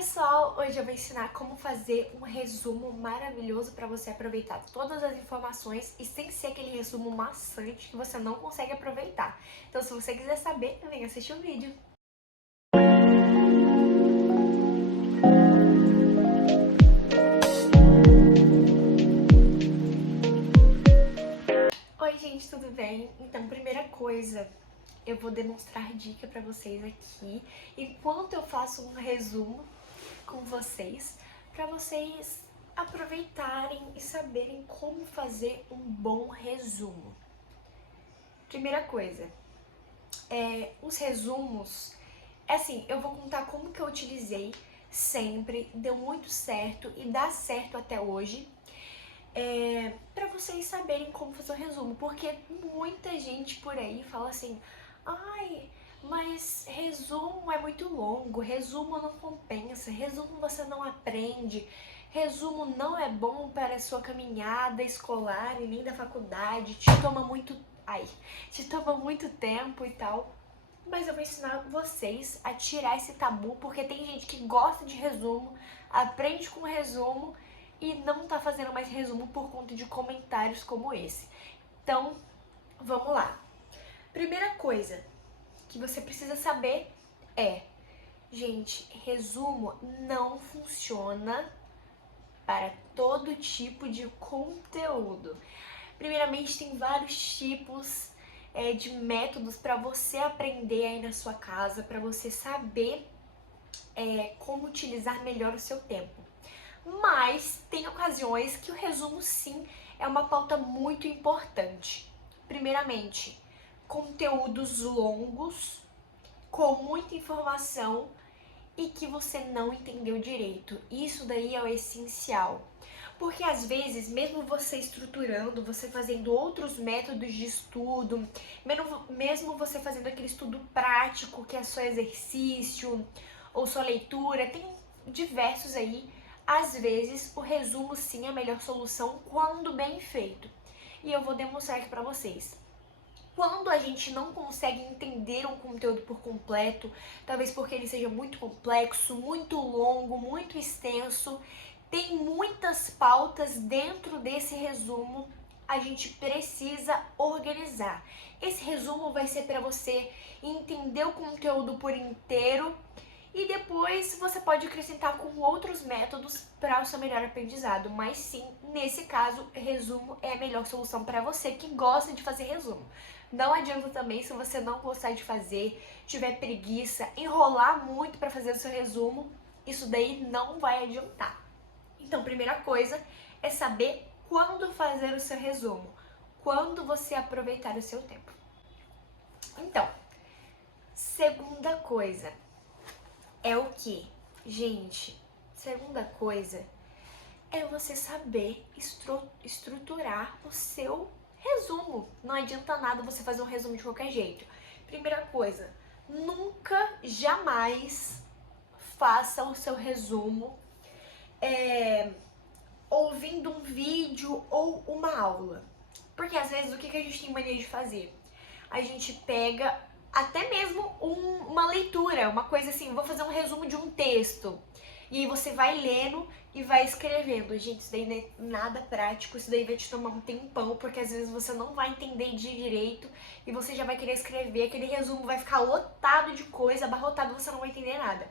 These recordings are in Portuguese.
pessoal, hoje eu vou ensinar como fazer um resumo maravilhoso para você aproveitar todas as informações e sem ser aquele resumo maçante que você não consegue aproveitar. Então se você quiser saber, vem assistir o vídeo. Oi gente, tudo bem? Então, primeira coisa, eu vou demonstrar dica para vocês aqui enquanto eu faço um resumo com vocês, para vocês aproveitarem e saberem como fazer um bom resumo. Primeira coisa, os resumos, assim, eu vou contar como que eu utilizei sempre, deu muito certo e dá certo até hoje, para vocês saberem como fazer o resumo, porque muita gente por aí fala assim, ai, mas resumo é muito longo, resumo não compensa, resumo você não aprende, resumo não é bom para a sua caminhada escolar e nem da faculdade, te toma muito tempo e tal. Mas eu vou ensinar vocês a tirar esse tabu, porque tem gente que gosta de resumo, aprende com resumo e não tá fazendo mais resumo por conta de comentários como esse. Então, vamos lá. Primeira coisa que você precisa saber é, gente, resumo não funciona para todo tipo de conteúdo. Primeiramente, tem vários tipos de métodos para você aprender aí na sua casa, para você saber como utilizar melhor o seu tempo. Mas tem ocasiões que o resumo sim é uma pauta muito importante. Primeiramente, conteúdos longos, com muita informação e que você não entendeu direito. Isso daí é o essencial. Porque às vezes, mesmo você estruturando, você fazendo outros métodos de estudo, mesmo você fazendo aquele estudo prático, que é só exercício ou só leitura, tem diversos aí. Às vezes, o resumo sim é a melhor solução quando bem feito. E eu vou demonstrar aqui pra vocês. Quando a gente não consegue entender um conteúdo por completo, talvez porque ele seja muito complexo, muito longo, muito extenso, tem muitas pautas dentro desse resumo, a gente precisa organizar. Esse resumo vai ser para você entender o conteúdo por inteiro e depois você pode acrescentar com outros métodos para o seu melhor aprendizado. Mas sim, nesse caso, resumo é a melhor solução para você que gosta de fazer resumo. Não adianta também, se você não gostar de fazer, tiver preguiça, enrolar muito para fazer o seu resumo, isso daí não vai adiantar. Então, primeira coisa é saber quando fazer o seu resumo, quando você aproveitar o seu tempo. Então, segunda coisa é o que? Gente, segunda coisa é você saber estruturar o seu resumo. Não adianta nada você fazer um resumo de qualquer jeito. Primeira coisa, nunca, jamais faça o seu resumo ouvindo um vídeo ou uma aula. Porque às vezes o que a gente tem mania de fazer? A gente pega até mesmo uma leitura, uma coisa assim, vou fazer um resumo de um texto. E aí você vai lendo e vai escrevendo. Gente, isso daí não é nada prático, isso daí vai te tomar um tempão, porque às vezes você não vai entender de direito e você já vai querer escrever, aquele resumo vai ficar lotado de coisa, abarrotado, você não vai entender nada.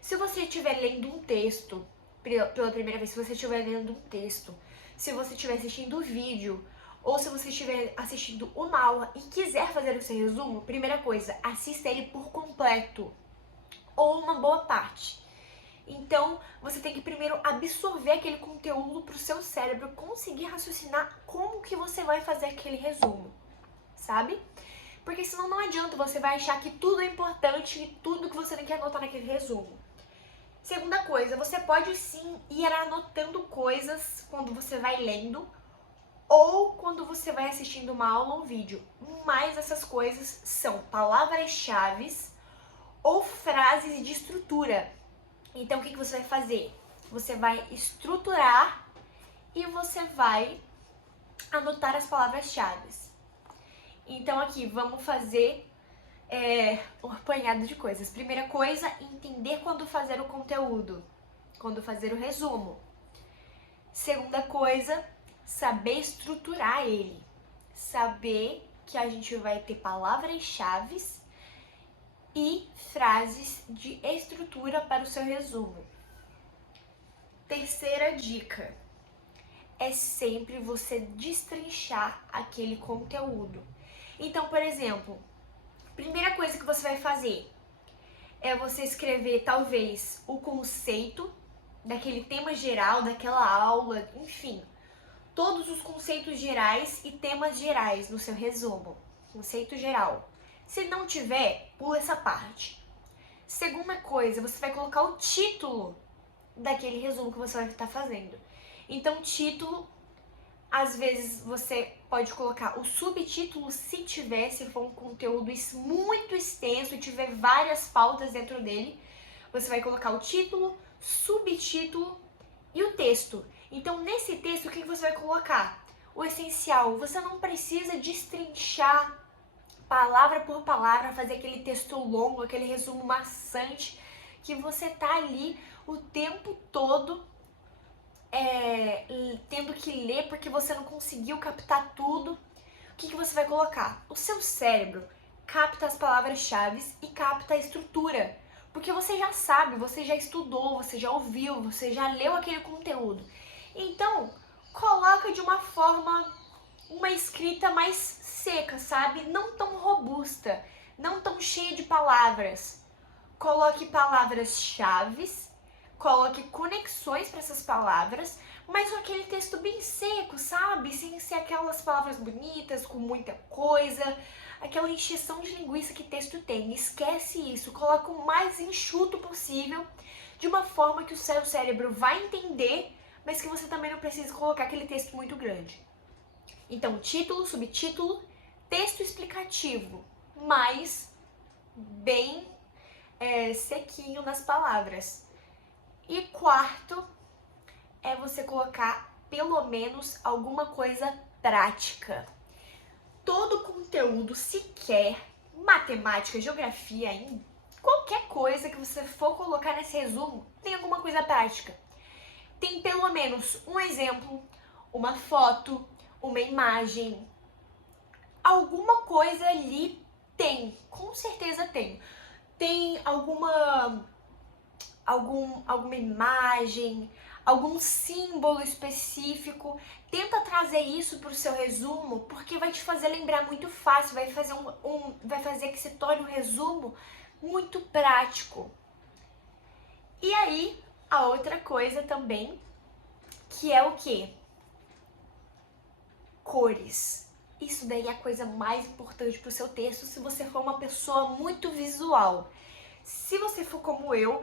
Se você estiver lendo um texto, pela primeira vez, se você estiver lendo um texto, se você estiver assistindo um vídeo, ou se você estiver assistindo uma aula e quiser fazer o seu resumo, primeira coisa, assista ele por completo, ou uma boa parte. Então, você tem que primeiro absorver aquele conteúdo para o seu cérebro conseguir raciocinar como que você vai fazer aquele resumo, sabe? Porque senão não adianta, você vai achar que tudo é importante e tudo que você tem que anotar naquele resumo. Segunda coisa, você pode sim ir anotando coisas quando você vai lendo ou quando você vai assistindo uma aula ou um vídeo, mas essas coisas são palavras-chave ou frases de estrutura. Então, o que você vai fazer? Você vai estruturar e você vai anotar as palavras-chave. Então, aqui, vamos fazer um apanhado de coisas. Primeira coisa, entender quando fazer o conteúdo, quando fazer o resumo. Segunda coisa, saber estruturar ele. Saber que a gente vai ter palavras-chave e frases de estrutura para o seu resumo. Terceira dica é sempre você destrinchar aquele conteúdo. Então, por exemplo, primeira coisa que você vai fazer é você escrever talvez o conceito daquele tema geral, daquela aula, enfim, todos os conceitos gerais e temas gerais no seu resumo. Conceito geral. Se não tiver, pula essa parte. Segunda coisa, você vai colocar o título daquele resumo que você vai estar fazendo. Então, título, às vezes você pode colocar o subtítulo se tiver, se for um conteúdo muito extenso e tiver várias pautas dentro dele. Você vai colocar o título, subtítulo e o texto. Então, nesse texto, o que você vai colocar? O essencial. Você não precisa destrinchar palavra por palavra, fazer aquele texto longo, aquele resumo maçante, que você tá ali o tempo todo tendo que ler porque você não conseguiu captar tudo. O que você vai colocar? O seu cérebro capta as palavras-chave e capta a estrutura. Porque você já sabe, você já estudou, você já ouviu, você já leu aquele conteúdo. Então, coloca de uma forma, uma escrita mais seca, sabe? Não tão robusta, não tão cheia de palavras. Coloque palavras-chave, coloque conexões para essas palavras, mas com aquele texto bem seco, sabe? Sem ser aquelas palavras bonitas, com muita coisa, aquela encheção de linguiça que texto tem. Esquece isso, coloca o mais enxuto possível, de uma forma que o seu cérebro vai entender, mas que você também não precisa colocar aquele texto muito grande. Então, título, subtítulo, texto explicativo, mas bem sequinho nas palavras. E quarto, é você colocar pelo menos alguma coisa prática. Todo conteúdo, sequer matemática, geografia, qualquer coisa que você for colocar nesse resumo, tem alguma coisa prática. Tem pelo menos um exemplo, uma foto, uma imagem, alguma coisa ali tem, com certeza tem. Tem alguma imagem, algum símbolo específico. Tenta trazer isso para o seu resumo, porque vai te fazer lembrar muito fácil, vai fazer que se torne um resumo muito prático. E aí, a outra coisa também, que é o quê? Cores. Isso daí é a coisa mais importante para o seu texto se você for uma pessoa muito visual. Se você for como eu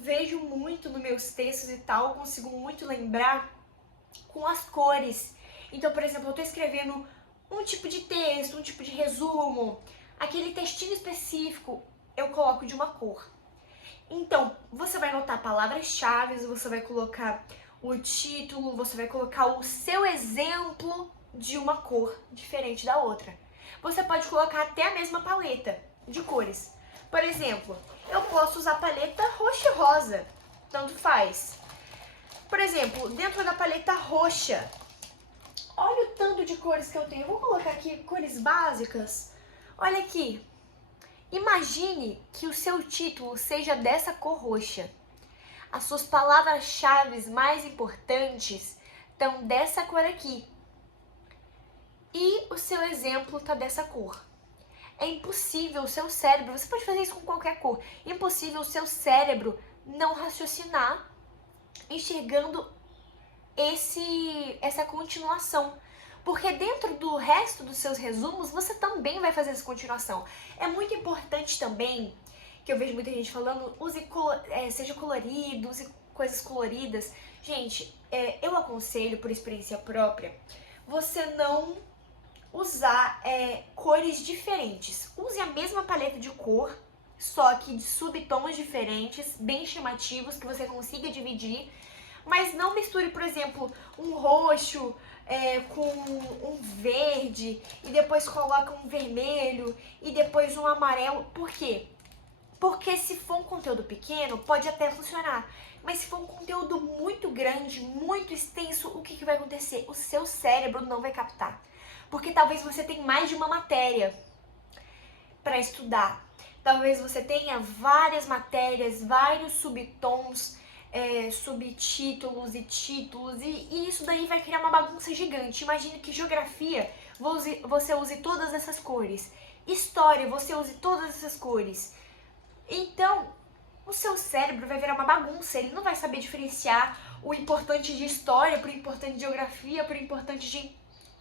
vejo muito nos meus textos e tal, consigo muito lembrar com as cores. Então, por exemplo, eu estou escrevendo um tipo de texto, um tipo de resumo, aquele textinho específico, eu coloco de uma cor. Então, você vai anotar palavras-chave, você vai colocar o título, você vai colocar o seu exemplo de uma cor diferente da outra. Você pode colocar até a mesma paleta de cores. Por exemplo, eu posso usar paleta roxa e rosa, tanto faz. Por exemplo, dentro da paleta roxa, olha o tanto de cores que eu tenho. Eu vou colocar aqui cores básicas. Olha aqui. Imagine que o seu título seja dessa cor roxa. As suas palavras-chave mais importantes estão dessa cor aqui. E o seu exemplo está dessa cor. É impossível o seu cérebro, você pode fazer isso com qualquer cor, é impossível o seu cérebro não raciocinar enxergando essa continuação. Porque dentro do resto dos seus resumos, você também vai fazer essa continuação. É muito importante também, que eu vejo muita gente falando, seja colorido, use coisas coloridas. Gente, eu aconselho, por experiência própria, você não usar cores diferentes. Use a mesma paleta de cor, só que de subtons diferentes, bem chamativos, que você consiga dividir, mas não misture, por exemplo, um roxo com um verde, e depois coloca um vermelho, e depois um amarelo. Por quê? Porque se for um conteúdo pequeno, pode até funcionar. Mas se for um conteúdo muito grande, muito extenso, o que vai acontecer? O seu cérebro não vai captar. Porque talvez você tenha mais de uma matéria para estudar. Talvez você tenha várias matérias, vários subtons, subtítulos e títulos, e isso daí vai criar uma bagunça gigante. Imagine que geografia você use todas essas cores. História, você use todas essas cores. Então, o seu cérebro vai virar uma bagunça, ele não vai saber diferenciar o importante de história pro importante de geografia, pro importante de...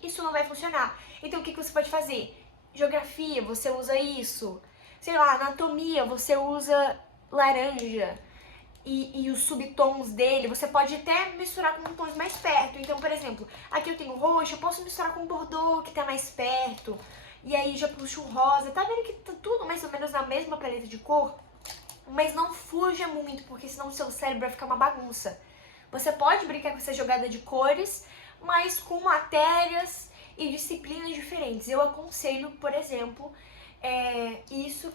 Isso não vai funcionar. Então, o que você pode fazer? Geografia, você usa isso. Sei lá, anatomia, você usa laranja. E os subtons dele, você pode até misturar com tons mais perto. Então, por exemplo, aqui eu tenho roxo, eu posso misturar com bordô, que tá mais perto. E aí já puxo um rosa. Tá vendo que tá tudo mais ou menos na mesma paleta de cor? Mas não fuja muito, porque senão o seu cérebro vai ficar uma bagunça. Você pode brincar com essa jogada de cores, mas com matérias e disciplinas diferentes. Eu aconselho, por exemplo, isso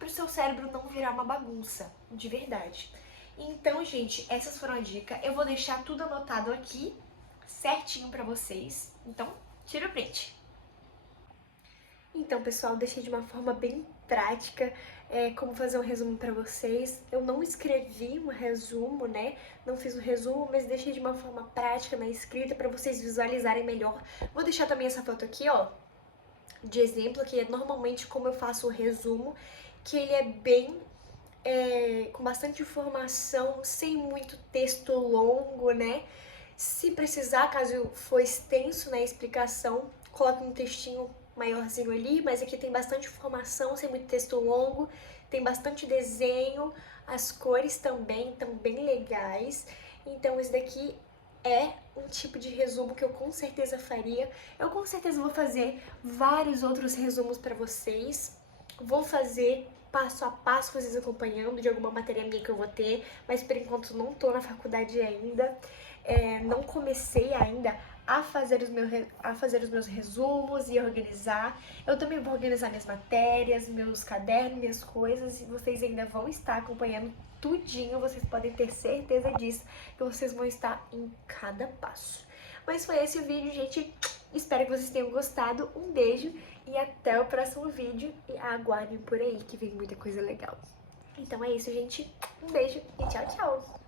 para o seu cérebro não virar uma bagunça, de verdade. Então, gente, essas foram a dica. Eu vou deixar tudo anotado aqui, certinho para vocês. Então, tira o print. Então, pessoal, deixei de uma forma bem prática como fazer um resumo para vocês. Eu não escrevi um resumo, né? Não fiz um resumo, mas deixei de uma forma prática na escrita para vocês visualizarem melhor. Vou deixar também essa foto aqui, ó, de exemplo, que é normalmente como eu faço o resumo, que ele é bem... com bastante informação, sem muito texto longo, né? Se precisar, caso for extenso na explicação, coloque um textinho maiorzinho ali, mas aqui tem bastante informação, sem muito texto longo, tem bastante desenho, as cores também estão bem legais. Então esse daqui é um tipo de resumo que eu com certeza faria. Eu com certeza vou fazer vários outros resumos para vocês. Vou fazer passo a passo, vocês acompanhando de alguma matéria minha que eu vou ter, mas por enquanto não tô na faculdade ainda, não comecei ainda a fazer os meus resumos e organizar. Eu também vou organizar minhas matérias, meus cadernos, minhas coisas, e vocês ainda vão estar acompanhando tudinho, vocês podem ter certeza disso, que vocês vão estar em cada passo. Mas foi esse o vídeo, gente. Espero que vocês tenham gostado. Um beijo e até o próximo vídeo. E aguardem por aí que vem muita coisa legal. Então é isso, gente. Um beijo e tchau, tchau!